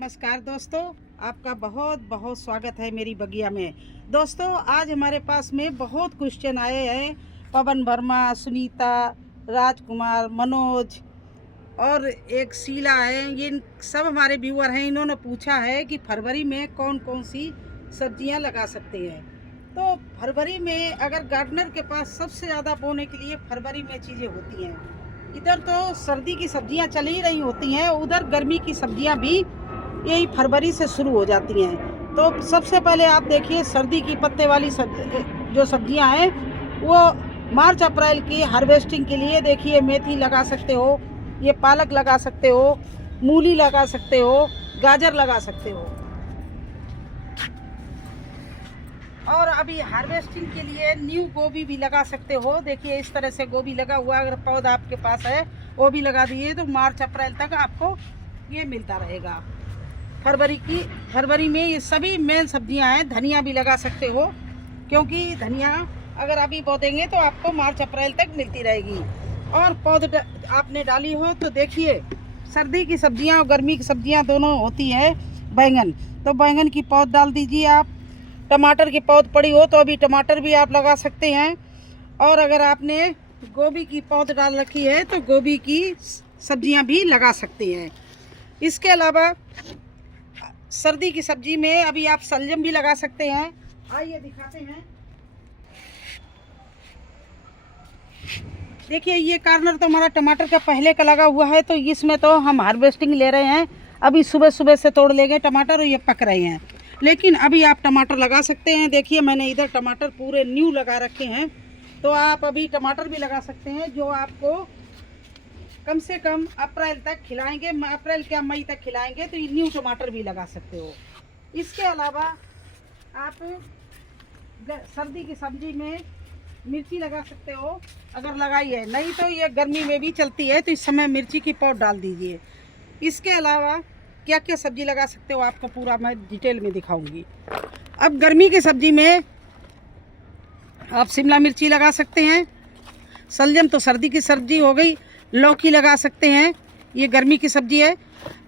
नमस्कार दोस्तों, आपका बहुत बहुत स्वागत है मेरी बगिया में। दोस्तों, आज हमारे पास में बहुत क्वेश्चन आए हैं। पवन वर्मा, सुनीता, राजकुमार, मनोज और एक शीला है। ये सब हमारे व्यूअर हैं। इन्होंने पूछा है कि फरवरी में कौन कौन सी सब्जियां लगा सकते हैं। तो फरवरी में अगर गार्डनर के पास सबसे ज़्यादा बोने के लिए फरवरी में चीज़ें होती हैं। इधर तो सर्दी की सब्जियां चल ही रही होती हैं, उधर गर्मी की सब्जियां भी यही फरवरी से शुरू हो जाती हैं। तो सबसे पहले आप देखिए, सर्दी की पत्ते वाली जो सब्जियां हैं वो मार्च अप्रैल की हार्वेस्टिंग के लिए देखिए, मेथी लगा सकते हो, ये पालक लगा सकते हो, मूली लगा सकते हो, गाजर लगा सकते हो। और अभी हार्वेस्टिंग के लिए न्यू गोभी भी लगा सकते हो। देखिए, इस तरह से गोभी लगा हुआ, अगर पौधा आपके पास है वो भी लगा दिए तो मार्च अप्रैल तक आपको ये मिलता रहेगा। फरवरी में ये सभी मेन सब्जियां हैं। धनिया भी लगा सकते हो, क्योंकि धनिया अगर अभी बो देंगे तो आपको मार्च अप्रैल तक मिलती रहेगी। और पौध आपने डाली हो तो देखिए, सर्दी की सब्जियां और गर्मी की सब्जियां दोनों होती है। बैंगन, तो बैंगन की पौध डाल दीजिए आप। टमाटर की पौध पड़ी हो तो अभी टमाटर भी आप लगा सकते हैं। और अगर आपने गोभी की पौध डाल रखी है तो गोभी की सब्जियां भी लगा सकते हैं। इसके अलावा सर्दी की सब्जी में अभी आप शलजम भी लगा सकते हैं। आइए दिखाते हैं। देखिए, ये कार्नर तो हमारा टमाटर का पहले का लगा हुआ है, तो इसमें तो हम हार्वेस्टिंग ले रहे हैं। अभी सुबह सुबह से तोड़ लेंगे टमाटर और ये पक रहे हैं। लेकिन अभी आप टमाटर लगा सकते हैं। देखिए, मैंने इधर टमाटर पूरे न्यू लगा रखे हैं, तो आप अभी टमाटर भी लगा सकते हैं, जो आपको कम से कम अप्रैल तक खिलाएंगे। अप्रैल क्या, मई तक खिलाएंगे, तो ये न्यू टमाटर भी लगा सकते हो। इसके अलावा आप सर्दी की सब्जी में मिर्ची लगा सकते हो, अगर लगाई है। नहीं तो ये गर्मी में भी चलती है, तो इस समय मिर्ची की पौध डाल दीजिए। इसके अलावा क्या क्या सब्जी लगा सकते हो, आपको पूरा मैं डिटेल में दिखाऊंगी। अब गर्मी की सब्जी में आप शिमला मिर्ची लगा सकते हैं। शलजम तो सर्दी की सब्जी हो गई। लौकी लगा सकते हैं, ये गर्मी की सब्जी है।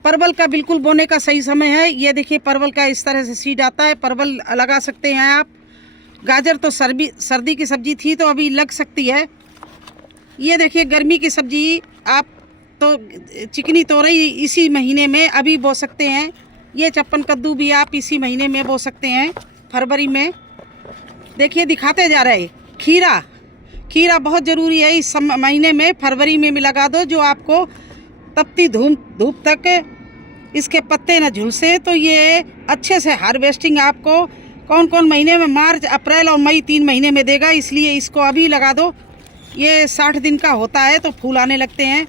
परवल का बिल्कुल बोने का सही समय है। ये देखिए, परवल का इस तरह से सीड आता है, परवल लगा सकते हैं आप। गाजर तो सर्दी की सब्जी थी तो अभी लग सकती है। ये देखिए, गर्मी की सब्जी आप तो चिकनी तोरई इसी महीने में अभी बो सकते हैं। ये चप्पन कद्दू भी आप इसी महीने में बो सकते हैं, फरवरी में। देखिए, दिखाते जा रहे। खीरा बहुत ज़रूरी है इस महीने में, फरवरी में भी लगा दो, जो आपको तपती धूप तक इसके पत्ते न झुलसे। तो ये अच्छे से हार्वेस्टिंग आपको कौन कौन महीने में, मार्च अप्रैल और मई 3 महीने में देगा। इसलिए इसको अभी लगा दो। ये 60 दिन का होता है तो फूल आने लगते हैं।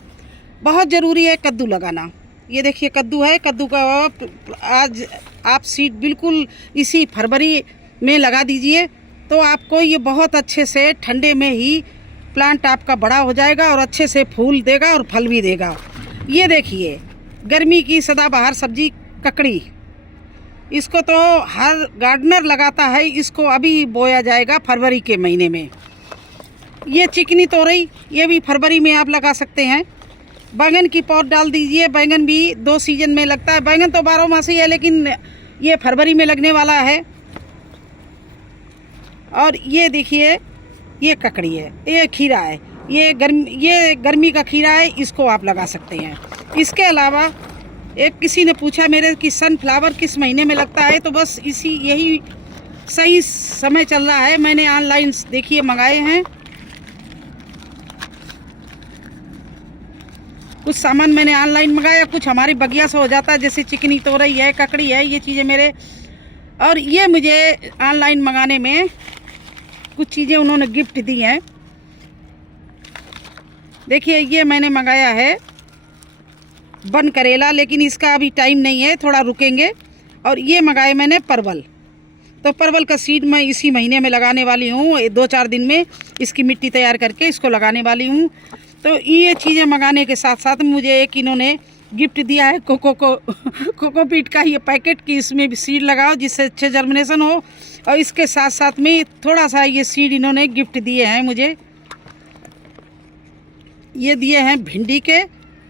बहुत ज़रूरी है कद्दू लगाना। ये देखिए, कद्दू है। कद्दू का आज आप सीड बिल्कुल इसी फरवरी में लगा दीजिए, तो आपको ये बहुत अच्छे से ठंडे में ही प्लांट आपका बड़ा हो जाएगा और अच्छे से फूल देगा और फल भी देगा। ये देखिए, गर्मी की सदाबहार सब्जी ककड़ी, इसको तो हर गार्डनर लगाता है। इसको अभी बोया जाएगा फरवरी के महीने में। ये चिकनी तोरई, ये भी फरवरी में आप लगा सकते हैं। बैंगन की पौध डाल दीजिए। बैंगन भी 2 सीजन में लगता है। बैंगन तो 12 मासी है, लेकिन ये फरवरी में लगने वाला है। और ये देखिए, ये ककड़ी है, ये खीरा है, ये गर्मी का खीरा है, इसको आप लगा सकते हैं। इसके अलावा एक किसी ने पूछा मेरे कि सनफ्लावर किस महीने में लगता है, तो बस यही सही समय चल रहा है। मैंने ऑनलाइन देखिए मंगाए हैं। कुछ सामान मैंने ऑनलाइन मंगाया, कुछ हमारी बगिया से हो जाता है, जैसे चिकनी तोरई है, ककड़ी है, ये चीज़ें मेरे। और ये मुझे ऑनलाइन मंगाने में कुछ चीज़ें उन्होंने गिफ्ट दी हैं। देखिए, ये मैंने मंगाया है बन करेला, लेकिन इसका अभी टाइम नहीं है, थोड़ा रुकेंगे। और ये मंगाए मैंने परवल, तो परवल का सीड मैं इसी महीने में लगाने वाली हूँ। 2-4 दिन में इसकी मिट्टी तैयार करके इसको लगाने वाली हूँ। तो ये चीज़ें मंगाने के साथ साथ मुझे एक इन्होंने गिफ्ट दिया है कोकोपीट का ये पैकेट, कि इसमें भी सीड लगाओ जिससे अच्छे जर्मिनेशन हो। और इसके साथ साथ में थोड़ा सा ये सीड इन्होंने गिफ्ट दिए हैं मुझे। ये दिए हैं भिंडी के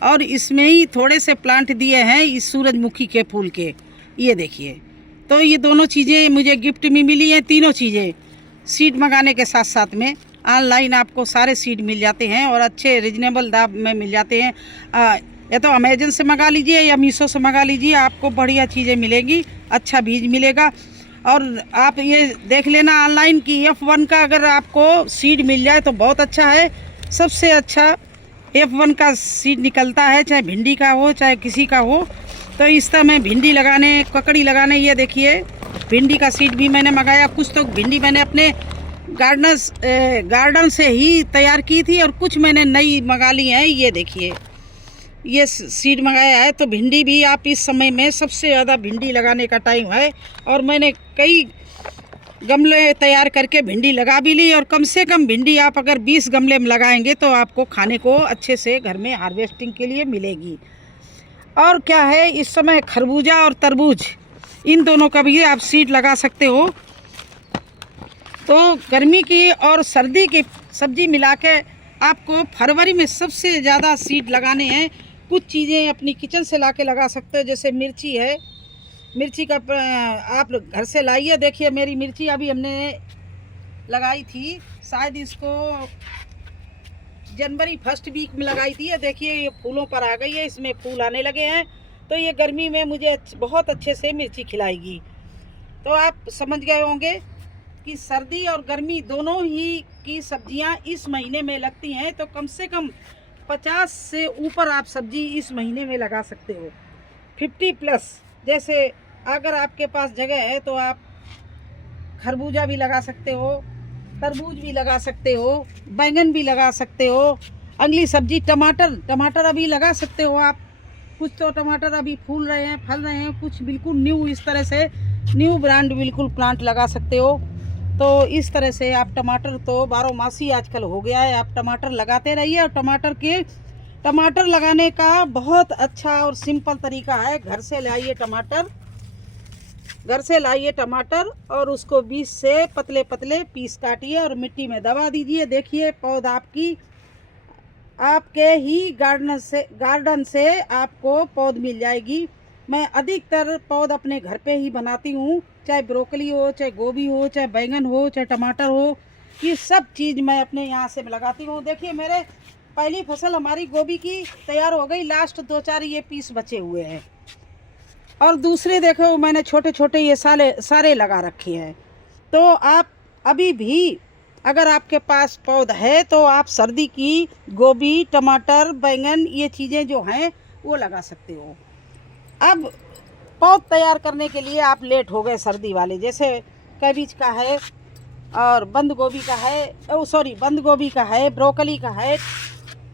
और इसमें ही थोड़े से प्लांट दिए हैं इस सूरजमुखी के फूल के, ये देखिए। तो ये दोनों चीज़ें मुझे गिफ्ट में मिली हैं, तीनों चीज़ें सीड मंगाने के साथ साथ में। ऑनलाइन आपको सारे सीड मिल जाते हैं और अच्छे रिजनेबल दाम में मिल जाते हैं। या तो अमेजन से मंगा लीजिए या मीशो से मंगा लीजिए, आपको बढ़िया चीज़ें मिलेंगी, अच्छा बीज मिलेगा। और आप ये देख लेना ऑनलाइन कि F1 का अगर आपको सीड मिल जाए तो बहुत अच्छा है। सबसे अच्छा F1 का सीड निकलता है, चाहे भिंडी का हो चाहे किसी का हो। तो इस तरह मैं भिंडी लगाने, ककड़ी लगाने, ये देखिए भिंडी का सीड भी मैंने मंगाया। कुछ तो भिंडी मैंने अपने गार्डन से ही तैयार की थी और कुछ मैंने नई मंगा ली हैं। ये देखिए ये सीड मंगाया है। तो भिंडी भी आप इस समय में सबसे ज़्यादा भिंडी लगाने का टाइम है और मैंने कई गमले तैयार करके भिंडी लगा भी ली। और कम से कम भिंडी आप अगर 20 गमले में लगाएंगे तो आपको खाने को अच्छे से घर में हार्वेस्टिंग के लिए मिलेगी। और क्या है, इस समय खरबूजा और तरबूज, इन दोनों का भी आप सीड लगा सकते हो। तो गर्मी की और सर्दी की सब्जी मिला के आपको फरवरी में सबसे ज़्यादा सीड लगाने हैं। कुछ चीज़ें अपनी किचन से लाके लगा सकते हो, जैसे मिर्ची है। मिर्ची का आप घर से लाइए। देखिए मेरी मिर्ची अभी हमने लगाई थी, शायद इसको जनवरी फर्स्ट वीक में लगाई थी। देखिए ये फूलों पर आ गई है, इसमें फूल आने लगे हैं। तो ये गर्मी में मुझे बहुत अच्छे से मिर्ची खिलाएगी। तो आप समझ गए होंगे कि सर्दी और गर्मी दोनों ही की सब्जियां इस महीने में लगती हैं। तो कम से कम 50 से ऊपर आप सब्जी इस महीने में लगा सकते हो, 50+। जैसे अगर आपके पास जगह है तो आप खरबूजा भी लगा सकते हो, तरबूज भी लगा सकते हो, बैंगन भी लगा सकते हो। अगली सब्जी टमाटर अभी लगा सकते हो आप। कुछ तो टमाटर अभी फूल रहे हैं, फल रहे हैं, कुछ बिल्कुल न्यू, इस तरह से न्यू ब्रांड बिल्कुल प्लांट लगा सकते हो। तो इस तरह से आप टमाटर तो 12 मासी आजकल हो गया है, आप टमाटर लगाते रहिए। और टमाटर लगाने का बहुत अच्छा और सिंपल तरीका है। घर से लाइए टमाटर और उसको बीज से पतले पतले पीस काटिए और मिट्टी में दबा दीजिए। देखिए पौधा आपके ही गार्डन से आपको पौध मिल जाएगी। मैं अधिकतर पौध अपने घर पे ही बनाती हूँ, चाहे ब्रोकली हो, चाहे गोभी हो, चाहे बैंगन हो, चाहे टमाटर हो, ये सब चीज़ मैं अपने यहाँ से लगाती हूँ। देखिए मेरे पहली फसल हमारी गोभी की तैयार हो गई, लास्ट 2-4 ये पीस बचे हुए हैं। और दूसरे देखो मैंने छोटे छोटे ये सारे लगा रखे हैं। तो आप अभी भी अगर आपके पास पौधा है तो आप सर्दी की गोभी, टमाटर, बैंगन, ये चीज़ें जो हैं वो लगा सकते हो। अब पौध तैयार करने के लिए आप लेट हो गए सर्दी वाले, जैसे कैबिज का है और बंद गोभी का है, ब्रोकली का है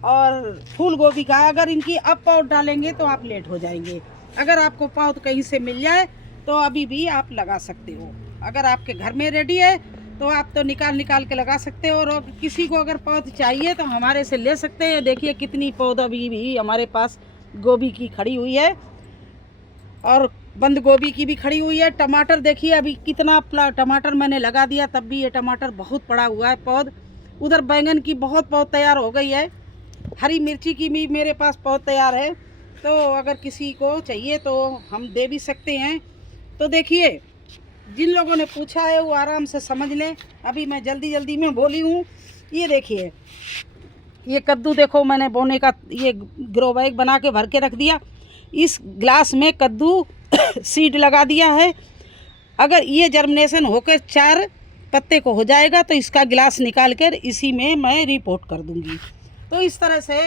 और फूल गोभी का। अगर इनकी अब पौध डालेंगे तो आप लेट हो जाएंगे। अगर आपको पौध कहीं से मिल जाए तो अभी भी आप लगा सकते हो। अगर आपके घर में रेडी है तो आप तो निकाल के लगा सकते हो। और किसी को अगर पौध चाहिए तो हमारे से ले सकते हैं। देखिए कितनी पौध अभी भी हमारे पास गोभी की खड़ी हुई है और बंद गोभी की भी खड़ी हुई है। टमाटर देखिए अभी कितना टमाटर मैंने लगा दिया, तब भी ये टमाटर बहुत पड़ा हुआ है पौध। उधर बैंगन की बहुत पौध तैयार हो गई है, हरी मिर्ची की भी मेरे पास पौध तैयार है। तो अगर किसी को चाहिए तो हम दे भी सकते हैं। तो देखिए जिन लोगों ने पूछा है वो आराम से समझ लें, अभी मैं जल्दी में बोली हूँ। ये देखिए ये कद्दू देखो, मैंने बोने का ये ग्रो बैग बना के भर के रख दिया। इस ग्लास में कद्दू सीड लगा दिया है। अगर ये जर्मिनेशन होकर 4 पत्ते को हो जाएगा तो इसका गिलास निकाल कर इसी में मैं रिपोर्ट कर दूंगी। तो इस तरह से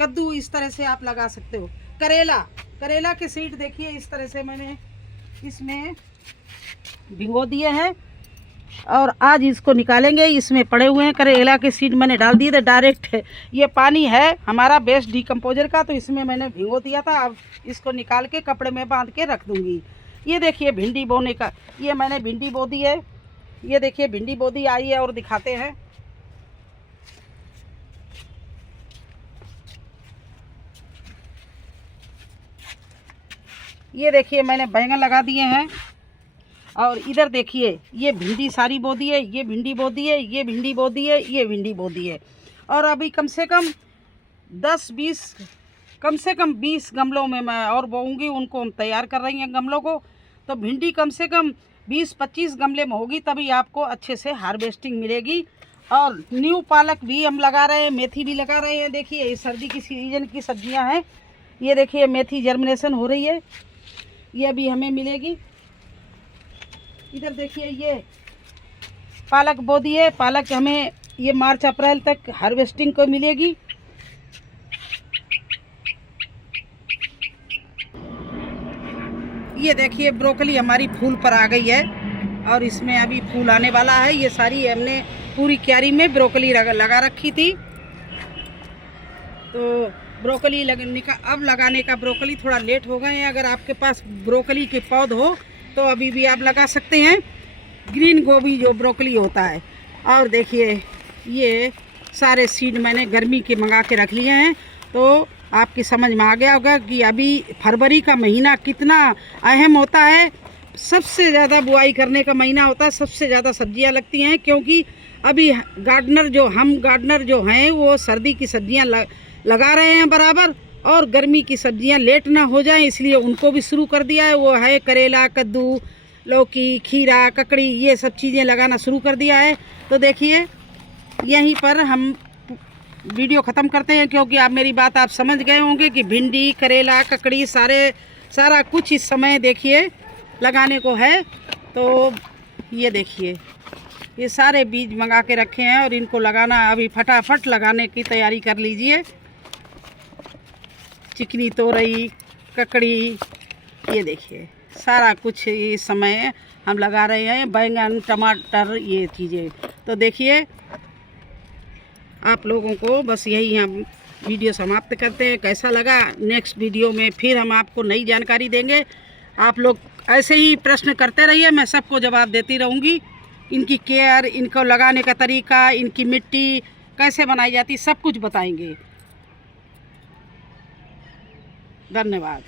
कद्दू इस तरह से आप लगा सकते हो। करेला के सीड देखिए इस तरह से मैंने इसमें भिगो दिए हैं और आज इसको निकालेंगे। इसमें पड़े हुए हैं करेला के सीड, मैंने डाल दिए थे डायरेक्ट। ये पानी है हमारा बेस्ट डिकम्पोजर का, तो इसमें मैंने भिगो दिया था। अब इसको निकाल के कपड़े में बांध के रख दूंगी। ये देखिए भिंडी बोने का, ये मैंने भिंडी बो दी है। ये देखिए भिंडी बो दी आई है और दिखाते हैं। ये देखिए मैंने बैंगन लगा दिए हैं और इधर देखिए ये भिंडी सारी बो दी है, ये भिंडी बो दी है, ये भिंडी बो दी है, ये भिंडी बो दी है। और अभी कम से कम 10-20 कम से कम 20 गमलों में मैं और बोऊंगी। उनको हम तैयार कर रही हैं गमलों को। तो भिंडी कम से कम 20-25 गमले में होगी, तभी आपको अच्छे से हार्वेस्टिंग मिलेगी। और न्यू पालक भी हम लगा रहे हैं, मेथी भी लगा रहे हैं। देखिए ये सर्दी की सीजन की सब्जियां हैं। ये देखिए मेथी जर्मिनेशन हो रही है, ये अभी हमें मिलेगी। इधर देखिए ये पालक बो दी है, पालक हमें ये मार्च अप्रैल तक हार्वेस्टिंग को मिलेगी। ये देखिए ब्रोकली हमारी फूल पर आ गई है और इसमें अभी फूल आने वाला है। ये सारी हमने पूरी क्यारी में ब्रोकली लगा रखी थी। तो ब्रोकली अब लगाने का ब्रोकली थोड़ा लेट हो गए हैं। अगर आपके पास ब्रोकली के पौध हो तो अभी भी आप लगा सकते हैं। ग्रीन गोभी जो ब्रोकली होता है। और देखिए ये सारे सीड मैंने गर्मी के मंगा के रख लिए हैं। तो आपकी समझ में आ गया होगा कि अभी फरवरी का महीना कितना अहम होता है। सबसे ज़्यादा बुआई करने का महीना होता है, सबसे ज़्यादा सब्जियां लगती हैं। क्योंकि अभी गार्डनर जो हैं वो सर्दी की सब्जियां लगा रहे हैं बराबर, और गर्मी की सब्जियां लेट ना हो जाएं इसलिए उनको भी शुरू कर दिया है। वो है करेला, कद्दू, लौकी, खीरा, ककड़ी, ये सब चीज़ें लगाना शुरू कर दिया है। तो देखिए यहीं पर हम वीडियो ख़त्म करते हैं, क्योंकि आप मेरी बात आप समझ गए होंगे कि भिंडी, करेला, ककड़ी सारा कुछ इस समय देखिए लगाने को है। तो ये देखिए ये सारे बीज मंगा के रखे हैं और इनको लगाना अभी फटाफट लगाने की तैयारी कर लीजिए। चिकनी, तोरई, ककड़ी, ये देखिए सारा कुछ इस समय हम लगा रहे हैं। बैंगन, टमाटर, ये चीज़ें। तो देखिए आप लोगों को बस यही हम वीडियो समाप्त करते हैं। कैसा लगा, नेक्स्ट वीडियो में फिर हम आपको नई जानकारी देंगे। आप लोग ऐसे ही प्रश्न करते रहिए, मैं सबको जवाब देती रहूँगी। इनकी केयर, इनको लगाने का तरीका, इनकी मिट्टी कैसे बनाई जाती, सब कुछ बताएंगे। धन्यवाद।